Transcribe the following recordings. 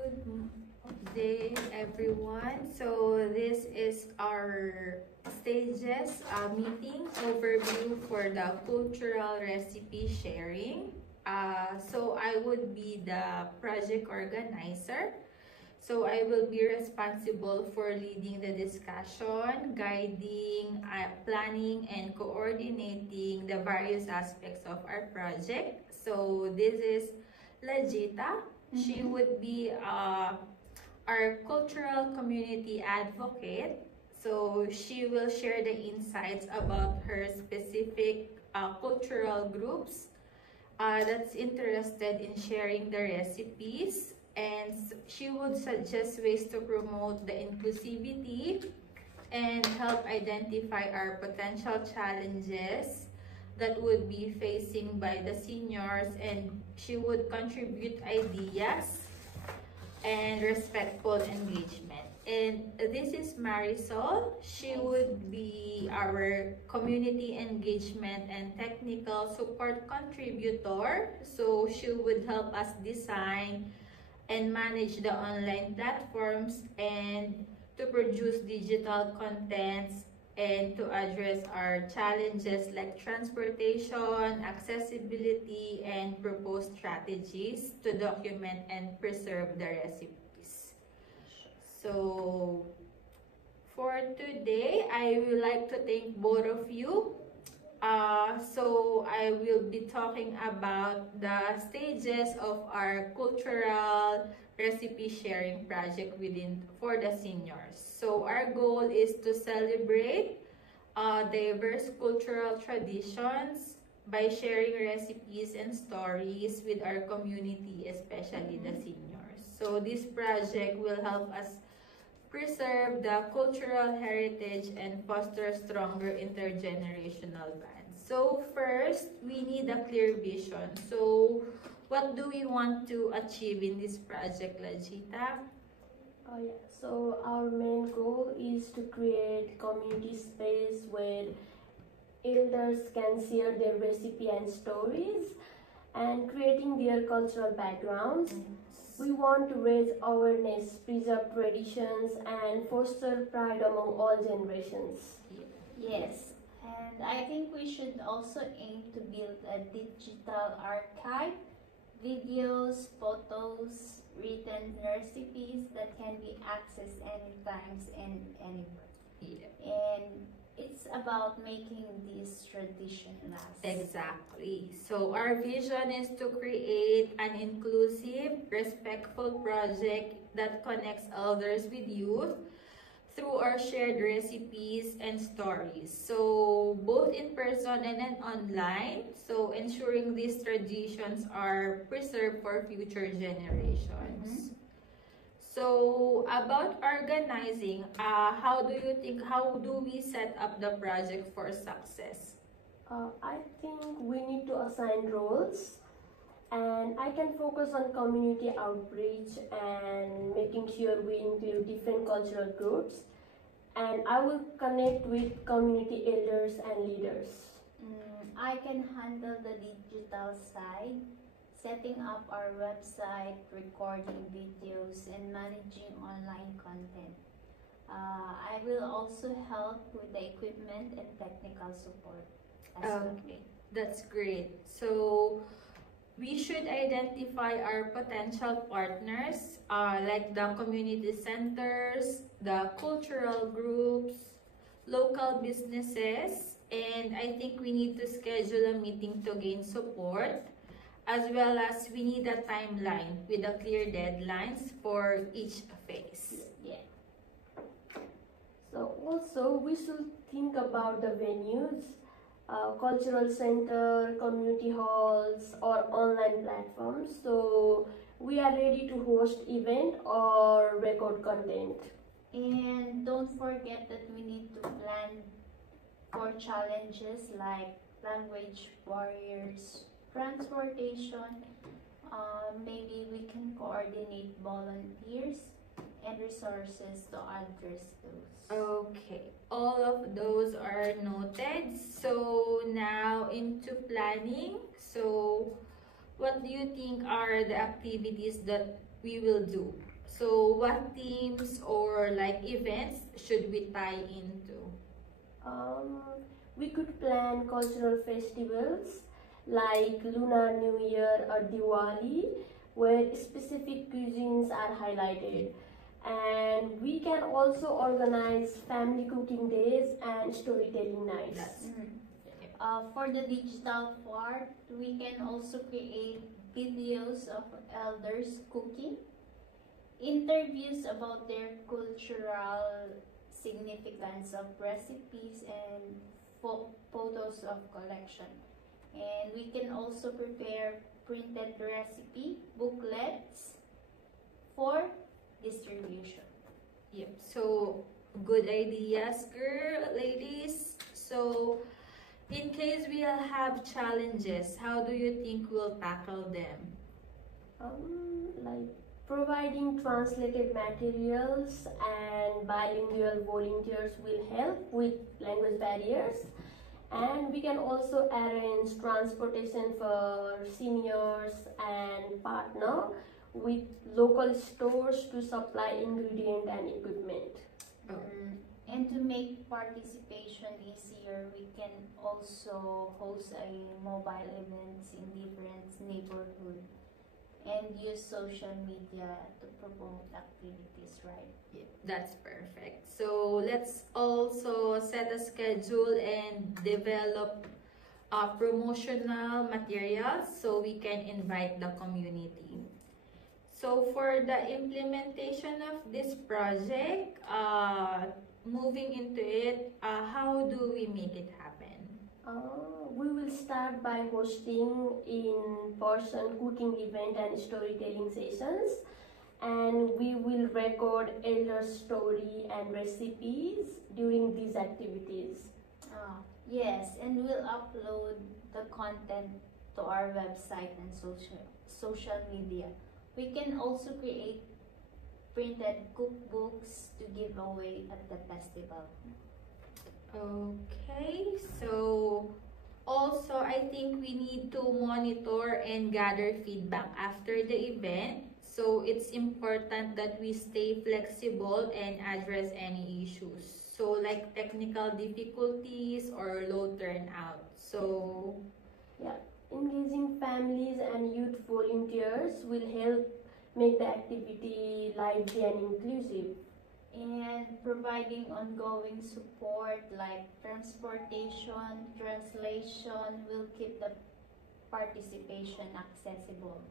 Good day, everyone. So this is our stages meeting overview for the cultural recipe sharing. So I would be the project organizer. So I will be responsible for leading the discussion, guiding, planning, and coordinating the various aspects of our project. So this is Lajita. She would be our cultural community advocate. So she will share the insights about her specific cultural groups that's interested in sharing the recipes, and she would suggest ways to promote the inclusivity and help identify our potential challenges that would be facing by the seniors, and she would contribute ideas and respectful engagement. And this is Marisol. She would be our community engagement and technical support contributor. So she would help us design and manage the online platforms and to produce digital contents and to address our challenges like transportation, accessibility, and propose strategies to document and preserve the recipes. So for today, I would like to thank both of you. So I will be talking about the stages of our cultural recipe sharing project for the seniors. So our goal is to celebrate diverse cultural traditions by sharing recipes and stories with our community, especially the seniors. So this project will help us preserve the cultural heritage and foster stronger intergenerational bonds. So first, we need a clear vision. So what do we want to achieve in this project, Lajita? Yeah. So our main goal is to create community space where elders can share their recipe and stories and creating their cultural backgrounds. We want to raise awareness, preserve traditions, and foster pride among all generations. Yes, and I think we should also aim to build a digital archive, videos, photos, written recipes that can be accessed anytime and anywhere. Yeah. And it's about making this tradition last. Exactly. So our vision is to create an inclusive, respectful project that connects elders with youth through our shared recipes and stories. So both in person and then online. So ensuring these traditions are preserved for future generations. So about organizing, how do we set up the project for success? I think we need to assign roles, and I can focus on community outreach and making sure we include different cultural groups, and I will connect with community elders and leaders. I can handle the digital side, setting up our website, recording videos, and managing online content. I will also help with the equipment and technical support as well. Okay, that's great. So we should identify our potential partners, like the community centers, the cultural groups, local businesses, and I think we need to schedule a meeting to gain support, as well as we need a timeline with a clear deadlines for each phase. Yeah. So also we should think about the venues, cultural center, community halls, or online platforms. So we are ready to host event or record content. And don't forget that we need to plan for challenges like language barriers, transportation. Maybe we can coordinate volunteers and resources to address those. Okay, all of those are noted. So now into planning. So what do you think are the activities that we will do? So what themes or like events should we tie into? Um, we could plan cultural festivals like Lunar New Year or Diwali, where specific cuisines are highlighted. And we can also organize family cooking days and storytelling nights. That's For the digital part, we can also create videos of elders cooking, interviews about their cultural significance of recipes, and photos of collection. And we can also prepare printed recipe booklets for distribution. Yep. So good ideas, girl, ladies. So in case we'll have challenges, how do you think we'll tackle them? Like providing translated materials and bilingual volunteers will help with language barriers. And we can also arrange transportation for seniors and partner with local stores to supply ingredient and equipment. Oh. And to make participation easier, we can also host a mobile events in different neighborhood and use social media to promote activities, right? Yeah, that's perfect. So let's also set a schedule and develop promotional materials so we can invite the community. So for the implementation of this project, moving into it, how do we make it happen? We will start by hosting in-person cooking event and storytelling sessions, and we will record elder story and recipes during these activities. Yes, and we'll upload the content to our website and social media. We can also create printed cookbooks to give away at the festival. Okay, so also I think we need to monitor and gather feedback after the event. So it's important that we stay flexible and address any issues. So like technical difficulties or low turnout. So Engaging families and youth volunteers will help make the activity lively and inclusive. And providing ongoing support like transportation, translation will keep the participation accessible.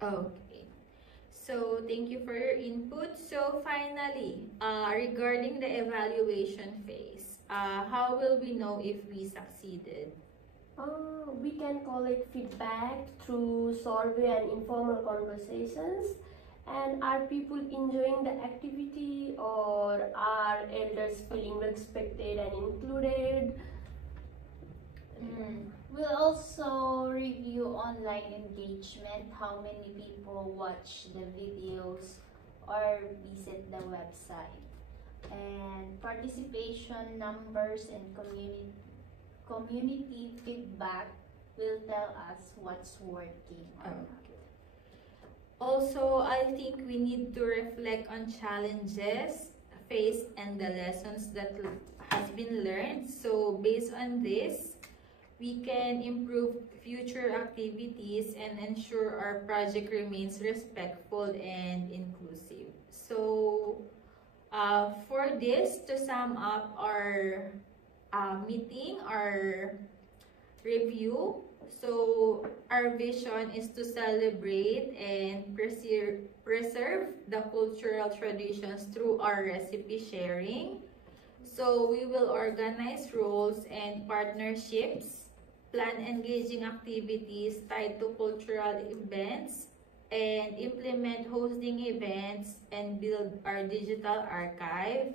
okay. So thank you for your input. So finally, regarding the evaluation phase, how will we know if we succeeded? We can collect feedback through survey and informal conversations. And are people enjoying the activity, or are elders feeling respected and included? We'll also review online engagement, how many people watch the videos or visit the website. And participation numbers and community feedback will tell us what's working or not. Also, I think we need to reflect on challenges faced and the lessons that has been learned. So based on this, we can improve future activities and ensure our project remains respectful and inclusive. So for this, to sum up our meeting, our review, so our vision is to celebrate and preserve the cultural traditions through our recipe sharing. So we will organize roles and partnerships, plan engaging activities tied to cultural events, and implement hosting events and build our digital archive.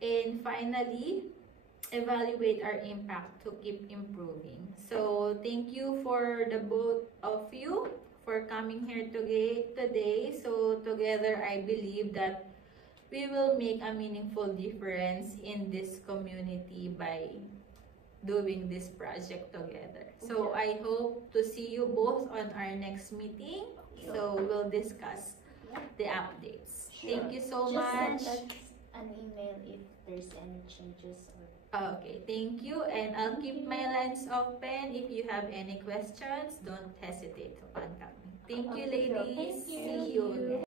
And finally, evaluate our impact to keep improving. So thank you for the both of you for coming here today. So together, I believe that we will make a meaningful difference in this community by doing this project together. So I hope to see you both on our next meeting. So we'll discuss the updates. Thank you so Just much. send us an email if there's any changes or Okay, thank you. And I'll keep my lines open. If you have any questions, don't hesitate to contact me. Thank you, Okay, sure. ladies. Thank you. See you again.